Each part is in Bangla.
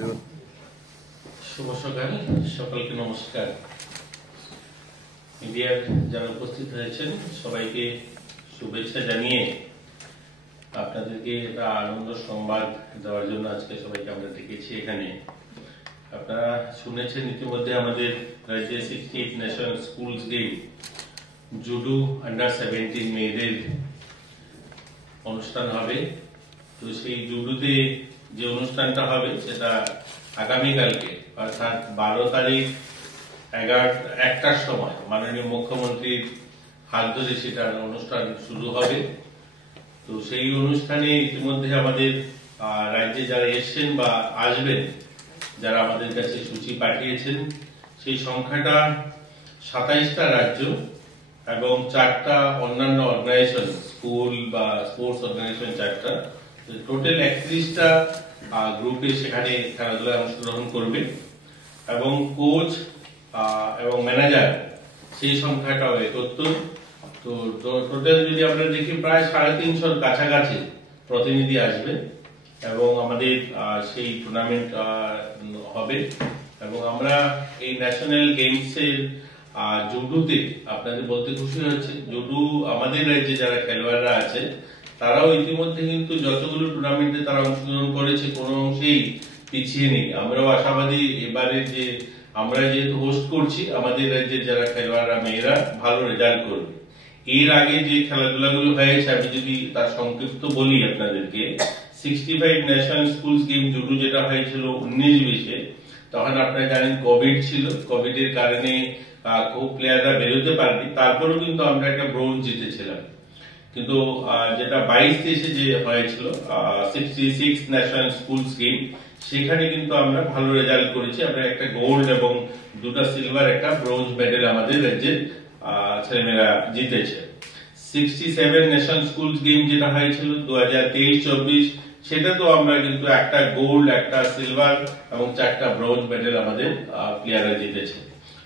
শুভ সকাল, সকলকে নমস্কার। মিডিয়ার যারা উপস্থিত হয়েছেন সবাইকে শুভেচ্ছা জানিয়ে আপনাদেরকে একটা আনন্দ সংবাদ দেওয়ার জন্য আজকে সবাইকে আমরা ডেকেছি এখানে। আপনারা শুনেছেন ইতিমধ্যে আমাদের রাজ্যে 68 national schools game judo under 17 মেয়েদের অনুষ্ঠান হবে। তো সেই জুডোতে যে অনুষ্ঠানটা হবে সেটা আগামীকালকে অর্থাৎ 12 তারিখ 1টার সময় মাননীয় মুখ্যমন্ত্রীর হাত ধরে সেটার অনুষ্ঠান শুরু হবে। তো সেই অনুষ্ঠানে ইতিমধ্যে আমাদের রাজ্যে যারা এসছেন বা আসবেন, যারা আমাদের কাছে সূচি পাঠিয়েছেন, সেই সংখ্যাটা 27টা রাজ্য এবং 4টা অন্যান্য অর্গানাইজেশন, স্কুল বা স্পোর্টস অর্গানাইজেশন 4টা, টোটাল 31টা গ্রুপে সেখানে খেলাধুলায় অংশগ্রহণ করবে এবং কোচ এবং ম্যানেজার সেই সংখ্যাটাও 71। তো টোটাল যদি আমরা দেখি প্রায় 350 কাছাকাছি প্রতিনিধি আসবে এবং আমাদের সেই টুর্নামেন্ট হবে। এবং আমরা এই ন্যাশনাল গেমসের জুডোতে আপনাদের বলতে খুশি হচ্ছে, জুডো আমাদের রাজ্যে যারা খেলোয়াড়রা আছে তারাও ইতিমধ্যে কিন্তু যতগুলো টুর্নামেন্টে তারা অংশগ্রহণ করেছে কোনো অংশেই পিছিয়ে নেই। আমরাও আশাবাদী এবারে যে আমরা যেহেতু হোস্ট করছি, আমাদের রাজ্যের যারা খেলোয়াড়রা মেয়েরা ভালো রেজাল্ট করবে। এর আগে যে খেলাধুলাগুলো হয়েছে আমি যদি তার সংক্ষিপ্ত বলি আপনাদেরকে, 65 ন্যাশনাল স্কুলস গেম জুডো যেটা হয়েছিল 19-20-এ, তখন আপনারা জানেন কোভিড ছিল, কোভিডের কারণে খুব প্লেয়াররা বেরোতে পারেনি, তারপরেও কিন্তু আমরা একটা ব্রোঞ্জ জিতেছিলাম। কিন্তু যেটা 22-23-এ যে হয়েছিল 66 ন্যাশনাল স্কুলস গেম, সেখানে কিন্তু আমরা ভালো রেজাল্ট করেছি। আমরা একটা গোল্ড এবং 2টা সিলভার, একটা ব্রোঞ্জ মেডেল আমাদের রাজ্যের ছেলেমেয়েরা জিতেছে। 67 ন্যাশনাল স্কুলস গেম যেটা হয়েছিল 2023-24, সেটা তো আমরা কিন্তু একটা গোল্ড, একটা সিলভার এবং 4টা ব্রোঞ্জ মেডেল আমাদের প্লেয়াররা জিতেছে।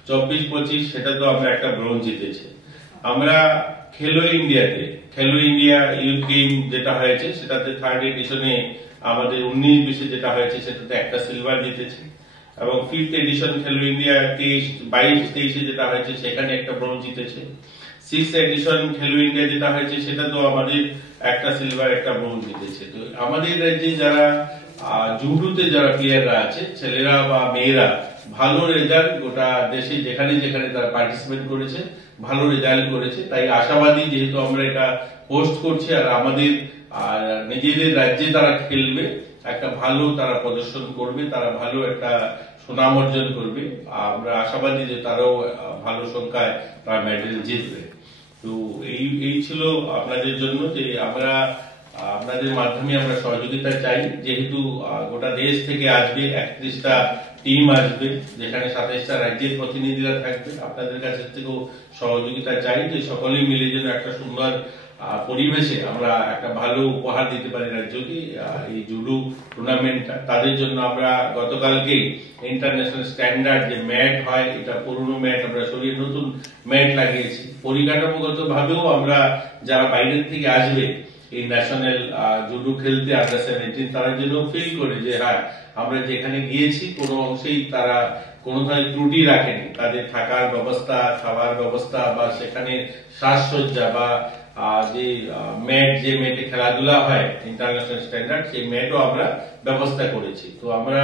24-25 সেটা তো আমরা একটা ব্রোঞ্জ জিতেছে। আমরা খেলো ইন্ডিয়া ইউথ গেম যেটা হয়েছে সেটাতে 3rd এডিশনে আমাদের 19-20-এ যেটা হয়েছে সেটাতে একটা সিলভার জিতেছে এবং 5th এডিশন খেলো ইন্ডিয়া 22-23-এ যেটা হয়েছে সেখানে একটা ব্রোঞ্জ জিতেছে। 6th এডিশন খেলো ইন্ডিয়া যেটা হয়েছে সেটা তো আমাদের একটা সিলভার, একটা ব্রোঞ্জ জিতেছে। তো আমাদের রাজ্যে যারা জুডোতে যারা প্লেয়াররা আছে, ছেলেরা বা মেয়েরা, ভালো রেজাল্ট গোটা দেশে যেখানে যেখানে তারা পার্টিসিপেট করেছে ভালো রেজাল্ট করেছে। তাই আশাবাদী, যেহেতু আমরা এটা হোস্ট করছি আর আমাদের নিজেদের রাজ্যে তারা খেলবে, একটা ভালো তারা প্রদর্শন করবে, তারা ভালো একটা সুনাম অর্জন করবে। আমরা আশাবাদী যে তারাও ভালো সংখ্যায় তারা মেডেল জিতবে। তো এই ছিল আপনাদের জন্য যে আমরা আপনাদের মাধ্যমে আমরা সহযোগিতা চাই। যেহেতু গোটা দেশ থেকে আসবে, 31টা টিম আসবে, যেখানে 27টা রাজ্যের প্রতিনিধিরা থাকবে, আপনাদের কাছ থেকেও সহযোগিতা চাই যে সকলেই মিলে যেন একটা সুন্দর পরিবেশে আমরা একটা ভালো উপহার দিতে পারি রাজ্যকে। এই জুডো টুর্নামেন্টটা তাদের জন্য আমরা গতকালকে ইন্টারন্যাশনাল স্ট্যান্ডার্ড যে ম্যাট হয়, এটা পুরনো ম্যাট আমরা সরিয়ে নতুন ম্যাট লাগিয়েছি। পরিকাঠামোগত ভাবেও আমরা যারা বাইরের থেকে আসবে এই ন্যাশনাল জুডো খেলতে আন্ডার 17, তারা যেন ফিল করে যে হ্যাঁ, আমরা যেখানে গিয়েছি কোনো অংশেই তারা কোনো ধরনের ত্রুটি রাখেনি। তাদের থাকার ব্যবস্থা, খাওয়ার ব্যবস্থা বা সেখানে সাজসজ্জা বা যে ম্যাট, যে ম্যাটে খেলাধুলা হয় ইন্টারন্যাশনাল স্ট্যান্ডার্ড, সেই ম্যাটও আমরা ব্যবস্থা করেছি। তো আমরা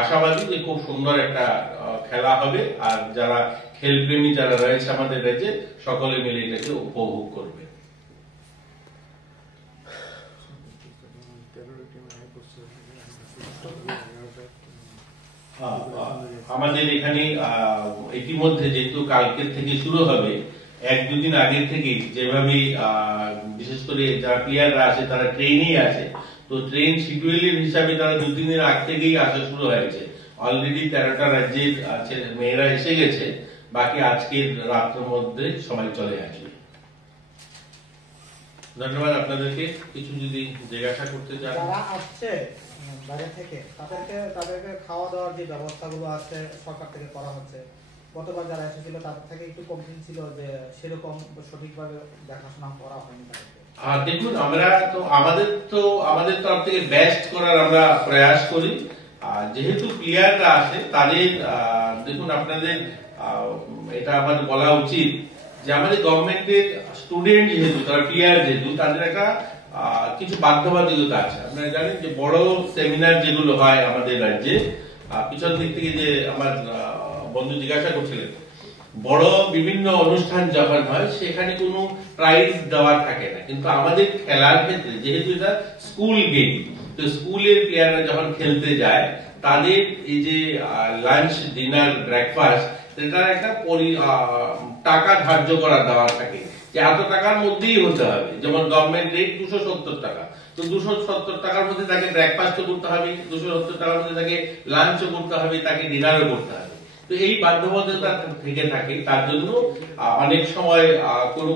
আশাবাদী যে খুব সুন্দর একটা খেলা হবে আর যারা খেলপ্রেমী যারা রয়েছে আমাদের রাজ্যে সকলে মিলে এটাকে উপভোগ করবে। আমাদের এখানে ইতিমধ্যে যেহেতু কালকের থেকে শুরু হবে, 1-2 দিন আগে থেকে যেভাবে বিশেষ করে যারা প্লেয়াররা আছে তারা ট্রেনেই আছে, তো ট্রেন শিডিউলের হিসাবে তারা 2-3 দিন আগ থেকেই আসা শুরু হয়েছে। অলরেডি 13টা রাজ্যের মেয়েরা এসে গেছে, বাকি আজকের রাতের মধ্যে সবাই চলে আসবে। ধন্যবাদ আপনাদেরকে। কিছু যদি জিজ্ঞাসা করতে চান। যারা আসছে বাইরে থেকে তাদেরকে খাওয়া দাওয়ার যে ব্যবস্থাগুলো আছে সরকার থেকে করা হচ্ছে, গতবার যারা এসেছিল তাদের থেকে একটু কমপ্লেইন ছিল যে সেরকম সঠিকভাবে দেখাশোনা করা হয়নি তাদেরকে। দেখুন, আমরা তো আমাদের তরফ থেকে বেস্ট করার আমরা প্রয়াস করি। যেহেতু প্লেয়াররা আসে তাদের দেখুন আপনাদের এটা আমাদের বলা উচিত যে আমাদের গভর্নমেন্টের স্টুডেন্ট যেহেতু তারা প্লেয়ার যেহেতু তাদের একটা কিছু বাধ্যবাধকতা আছে। আপনারা জানেন যে বড় সেমিনার যেগুলো হয় আমাদের রাজ্যে, পিছন দিক থেকে যে আমার বন্ধু জিজ্ঞাসা করছিলেন, বড় বিভিন্ন অনুষ্ঠান যখন হয় সেখানে কোনো প্রাইজ দেওয়া থাকে না, কিন্তু আমাদের খেলার ক্ষেত্রে যেহেতু এটা স্কুল গেম, তো স্কুলের প্লেয়াররা যখন খেলতে যায় তাদের এই যে লাঞ্চ ডিনার ব্রেকফাস্ট সেটার একটা টাকা ধার্য করা দেওয়া থাকে যে এত টাকার মধ্যেই হতে হবে। যেমন গভর্নমেন্ট রেট 270 টাকা, তো 270 টাকার মধ্যে তাকে ব্রেকফাস্টও করতে হবে, 270 টাকার মধ্যে তাকে লাঞ্চও করতে হবে, তাকে ডিনারও করতে হবে। তো এই বাধ্যবাধকতা থেকে থাকে, তার জন্য অনেক সময়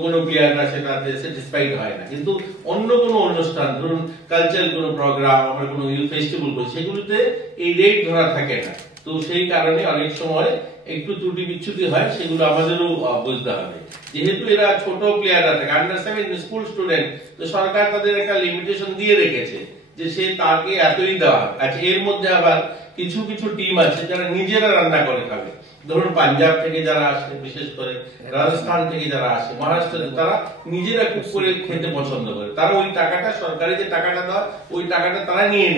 কোনো প্লেয়াররা সেটাতে স্যাটিসফাইড হয় না। কিন্তু অন্য কোনো অনুষ্ঠান, ধরুন কালচারাল কোনো প্রোগ্রাম, আমরা কোনো ইউথ ফেস্টিভ্যাল করি, সেগুলোতে এই রেট ধরা থাকে না। তো সেই কারণে অনেক সময় একটু ত্রুটি বিচ্ছুতি হয়, সেগুলো আমাদেরও বুঝতে হবে। যেহেতু এরা ছোট প্লেয়াররা থাকে, আন্ডার 7 স্কুল স্টুডেন্ট, তো সরকার তাদের একটা লিমিটেশন দিয়ে রেখেছে যে সে তাকে এতই দেওয়া। আচ্ছা, এর মধ্যে আবার কিছু কিছু টিম আছে যারা নিজেরা রান্না করে খাবে। ধরুন পাঞ্জাব থেকে যারা আসে, বিশেষ করে রাজস্থান থেকে যারা আসে, মহারাষ্ট্র, তারা নিজেরা কুক করে খেতে পছন্দ করে। তারা ওই টাকাটা, সরকারি যে টাকাটা দেওয়া, ওই টাকাটা তারা নিয়ে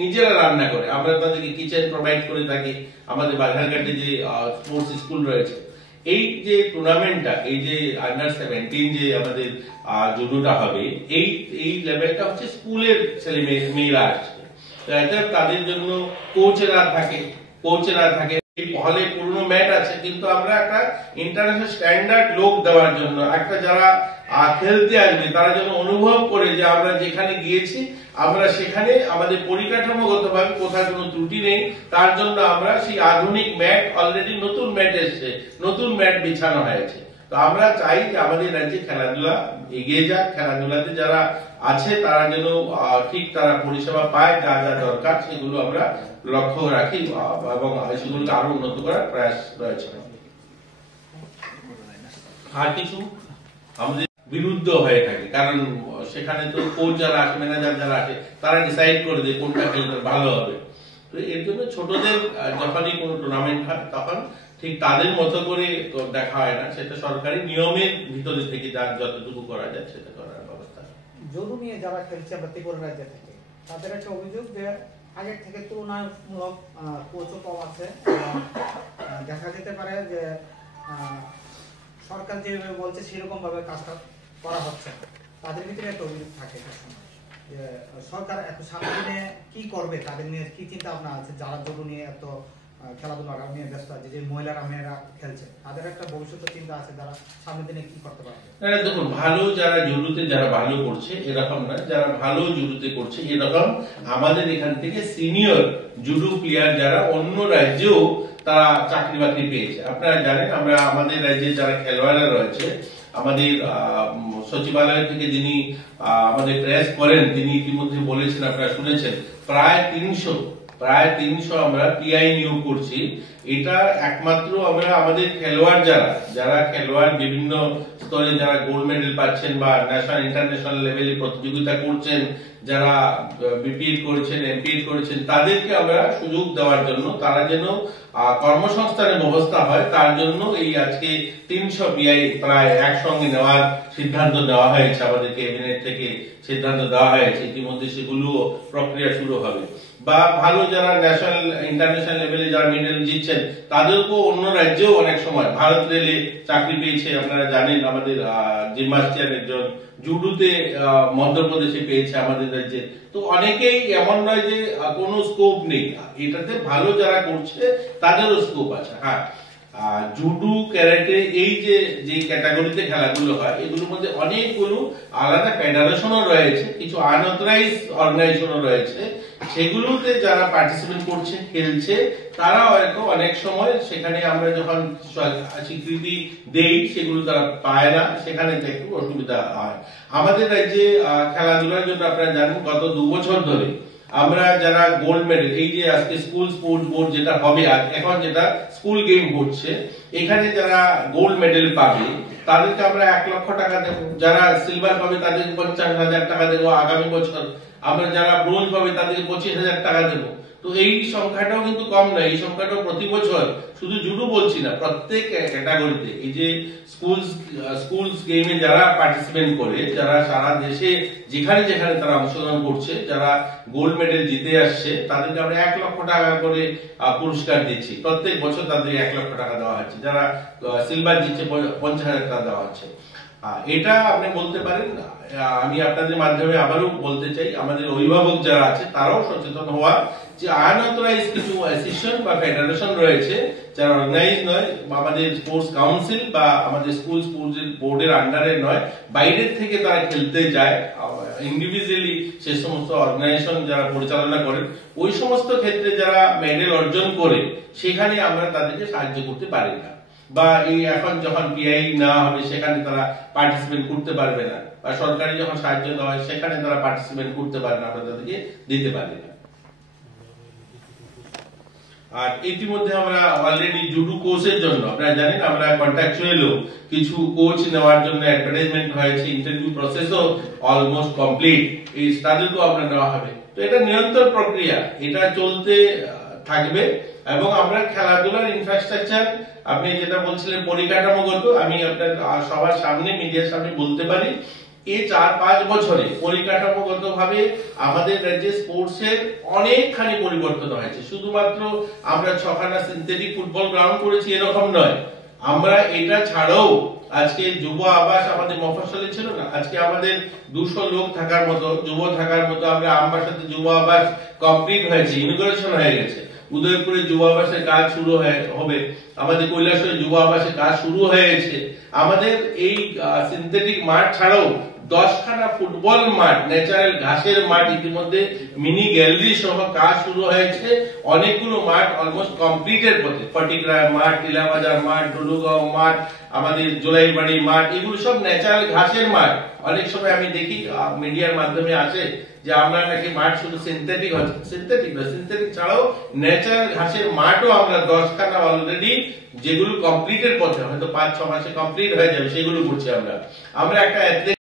নিজেরা রান্না করে। আমরা তাদেরকে কিচেন প্রোভাইড করে থাকি। আমাদের বাধারঘাটে যে স্পোর্টস স্কুল রয়েছে, এই যে টুর্নামেন্টটা, এই যে আন্ডার 17 যে আমাদের জুডোটা হবে, এই লেভেলটা হচ্ছে স্কুলের ছেলে মেয়েরা আসছে। তাদের জন্য কোচেরা থাকে। হলে পুরনো ম্যাট আছে, কিন্তু আমরা একটা ইন্টারন্যাশনাল স্ট্যান্ডার্ড লোক দেওয়ার জন্য, একটা যারা খেলতে আসবে তারা যেন অনুভব করে যে আমরা যেখানে গিয়েছি, আমরা সেখানে আমাদের পরিকাঠামোগতভাবে কোথাও কোনো ত্রুটি নেই, তার জন্য আমরা সেই আধুনিক ম্যাট, অলরেডি নতুন ম্যাট এসছে, নতুন ম্যাট বিছানো হয়েছে। তো আমরা চাই যে আমাদের রাজ্যে খেলাধুলা এগিয়ে যাক, খেলাধুলাতে যারা আছে তারা যেন ঠিক তারা পরিষেবা পায়, যা যা দরকার সেগুলো আমরা লক্ষ্য রাখি এবং সেগুলোকে আরো উন্নত করার প্রয়াস রয়েছে। আর কিছু আমাদের বিরুদ্ধ হয়ে থাকে, কারণ সেখানে তো কোচ যারা আসে, ম্যানেজার যারা আসে, তারা ডিসাইড করে দেয় কোনটা খেলতে ভালো হবে। তো এর জন্য ছোটদের যখনই কোনো টুর্নামেন্ট হয় তখন ঠিক তাদের মতো করে দেখা হয় না, সেটা সরকারি নিয়মের ভিতরে থেকে যার যতটুকু করা যায় সেটা করার ব্যবস্থা। জুডো নিয়ে যারা খেলছে আমরা ত্রিপুরা রাজ্য থেকে, তাদের একটা অভিযোগ যে আগের থেকে তুলনামূলক কোচও কম আছে। দেখা যেতে পারে যে সরকার যেভাবে বলছে সেরকম ভাবে কাজটা করা হচ্ছে। তাদের ভিতরে একটা অভিযোগ থাকে যে সরকার এত সামনে দিনে কি করবে, তাদের নিয়ে কি চিন্তা ভাবনা আছে, যারা জুডো নিয়ে এত খেলাধুলা নিয়ে ব্যস্ত আছে, যে মহিলারা মেয়েরা খেলছে, তাদের একটা ভবিষ্যৎ চিন্তা আছে, যারা সামনের দিনে কি করতে পারবে। দেখুন, ভালো যারা জুডোতে যারা ভালো করছে এরকম না, যারা ভালো জুডোতে করছে এরকম আমাদের এখান থেকে সিনিয়র জুডো প্লেয়ার যারা অন্য রাজ্যেও তারা চাকরি বাকরি পেয়েছে। আপনারা জানেন, আমরা আমাদের রাজ্যে যারা খেলোয়াড়রা রয়েছে, আমাদের সচিবালয় থেকে যিনি আমাদের প্রেস করেন, তিনি ইতিমধ্যে বলেছেন, আপনারা শুনেছেন, প্রায় 300 আমরা পিআই নিয়োগ করছি। এটা একমাত্র আমরা আমাদের খেলোয়াড় যারা খেলোয়াড় বিভিন্ন স্তরে যারা গোল্ড মেডেল পাচ্ছেন বা ন্যাশনাল ইন্টারন্যাশনাল লেভেলে প্রতিযোগিতা করছেন, যারা বিপিএড করেছেন, এমপিএড করেছেন, তাদেরকে আমরা সুযোগ দেওয়ার জন্য, তারা যেন কর্মসংস্থানের ব্যবস্থা হয়, তার জন্য এই আজকে 300 পিআই প্রায় একসঙ্গে নেওয়ার সিদ্ধান্ত নেওয়া হয়েছে। আমাদের ক্যাবিনেট থেকে সিদ্ধান্ত দেওয়া হয়েছে, ইতিমধ্যে সেগুলো প্রক্রিয়া শুরু হবে। বা ভালো যারা ন্যাশনাল ইন্টারন্যাশনাল লেভেলে যারা মেডেল জিতছেন, তাদেরকেও অন্য রাজ্যেও অনেক সময় ভারত রেলে চাকরি পেয়েছে। আপনারা জানেন, আমাদের জিমনাস্টিয়ান একজন জুডোতে মধ্যপ্রদেশে পেয়েছে আমাদের রাজ্যে। তো অনেকেই, এমন নয় যে কোনো স্কোপ নেই, এটাতে ভালো যারা করছে তাদেরও স্কোপ আছে। হ্যাঁ, জুডো, ক্যারাটে, এই যে ক্যাটাগরিতে খেলাগুলো হয়, এগুলোর মধ্যে অনেকগুলো আলাদা ফেডারেশনও রয়েছে, কিছু আনঅথরাইজ অর্গানাইজেশনও রয়েছে। সেগুলোতে যারা পার্টিসিপেট করছে, খেলছে, তারা হয়তো অনেক সময় সেখানে আমরা যখন স্বীকৃতি দেই সেগুলো তারা পায় না, সেখানে একটু অসুবিধা হয়। আমাদের রাজ্যে খেলাধুলার জন্য আপনারা জানেন, গত 2 বছর ধরে আমরা যারা গোল্ড মেডেল, এই যে আজকে স্কুল স্পোর্টস বোর্ড যেটা হবে, এখন যেটা স্কুল গেম হচ্ছে, এখানে যারা গোল্ড মেডেল পাবে তাদেরকে আমরা 1 লক্ষ টাকা দেবো। যারা সিলভার পাবে তাদেরকে 50,000 টাকা দেবো আগামী বছর। আমরা যারা ব্রোঞ্জ পাবে তাদেরকে 25,000 টাকা দেবো। তো এই সংখ্যাটাও কিন্তু কম নয়, এই সংখ্যাটাও প্রতি বছর, শুধু জুডো বলছি না, প্রত্যেক ক্যাটাগরিতে এই যে স্কুলস গেমে যারা পার্টিসিপেট করে, যারা সারা দেশে যেখানে যেখানে তারা অংশগ্রহণ করছে, যারা গোল্ড মেডেল জিতে আসছে, তাদেরকে আমরা 1 লক্ষ টাকা করে পুরস্কার দিচ্ছি। প্রত্যেক বছর তাদেরকে 1 লক্ষ টাকা দেওয়া হচ্ছে। যারা সিলভার জিতছে 50,000 টাকা দেওয়া হচ্ছে। এটা আপনি বলতে পারেন। আমি আপনাদের মাধ্যমে আবারও বলতে চাই, আমাদের অভিভাবক যারা আছে তারাও সচেতন হওয়া, যে আনঅথরাইজ কিছু অ্যাসোসিয়েশন বা ফেডারেশন রয়েছে যারা অর্গানাইজ নয়, আমাদের স্পোর্টস কাউন্সিল বা আমাদের স্কুল বোর্ডের আন্ডারে নয়, বাইরের থেকে তারা খেলতে যায় ইন্ডিভিজুয়ালি, সে সমস্ত অর্গানাইজেশন যারা পরিচালনা করেন, ওই সমস্ত ক্ষেত্রে যারা মেডেল অর্জন করে, সেখানে আমরা তাদেরকে সাহায্য করতে পারি না, বা এই এখন যখন পিআই না হবে সেখানে তারা পার্টিসিপেট করতে পারবে না, বা সরকারি যখন সাহায্য দেওয়া হয় সেখানে তারা পার্টিসিপেট করতে পারে না, আমরা তাদেরকে দিতে পারি না। আর ইতিমধ্যে আমরা অলরেডি জুডো কোচের জন্য আপনারা জানেন আমরা কন্ট্রাকচুয়ালও কিছু কোচ নেওয়ার জন্য অ্যাডভার্টাইজমেন্ট হয়েছে, ইন্টারভিউ প্রসেসও অলমোস্ট কমপ্লিট, এই তাদেরকেও আমরা নেওয়া হবে। তো এটা নিরন্তর প্রক্রিয়া, এটা চলতে থাকবে। এবং আমরা খেলাধুলার ইনফ্রাস্ট্রাকচার, আপনি যেটা বলছিলেন পরিকাঠামোগত, আমি আপনার সবার সামনে মিডিয়ার সামনে বলতে পারি, এই 4-5 বছরে পরিকাঠামোগত ভাবে আমাদের রাজ্যে স্পোর্টস এর অনেকখানি পরিবর্তন হয়েছে। শুধুমাত্র আমরা 6খানা সিনথেটিক ফুটবল গ্রাউন্ড করেছি এরকম নয়, আমরা এটা ছাড়াও আজকে যুব আবাস আমাদের মফস্বলে ছিল না, আজকে আমাদের 200 লোক থাকার মতো, যুব থাকার মতো আমরা আমবাসাতে যুব আবাস কমপ্লিট হয়েছে, ইনোগ্রেশন হয়ে গেছে। উদয়পুরে যুব আবাসের কাজ শুরু হবে, আমাদের কৈলাসহরে যুব আবাসের কাজ শুরু হয়েছে। আমাদের এই সিনথেটিক মাঠ ছাড়াও 10খানা ফুটবল মাঠ, ন্যাচারাল ঘাসের মাঠ, ইতিমধ্যে মিনি গ্যালারি সহ কাজ শুরু হয়েছে। অনেকগুলো মাঠ অলমোস্ট কমপ্লিটের পথে, ফটিকরায় মাঠ, টিলাবাজার মাঠ, ডলুগাঁও মাঠ, আমাদের জোলাইবাড়ি মাঠ, এগুলো সব ন্যাচারাল ঘাসের মাঠ। অনেক সময় আমি দেখি মিডিয়ার মাধ্যমে আসে যে আমরা নাকি মাঠ শুধু সিনথেটিক হচ্ছে, সিনথেটিক ছাড়াও ন্যাচারাল ঘাসের মাঠও আমরা 10খানা অলরেডি, যেগুলো কমপ্লিটের পথে, হয়তো 5-6 মাসে কমপ্লিট হয়ে যাবে, সেগুলো করছি আমরা। আমরা একটা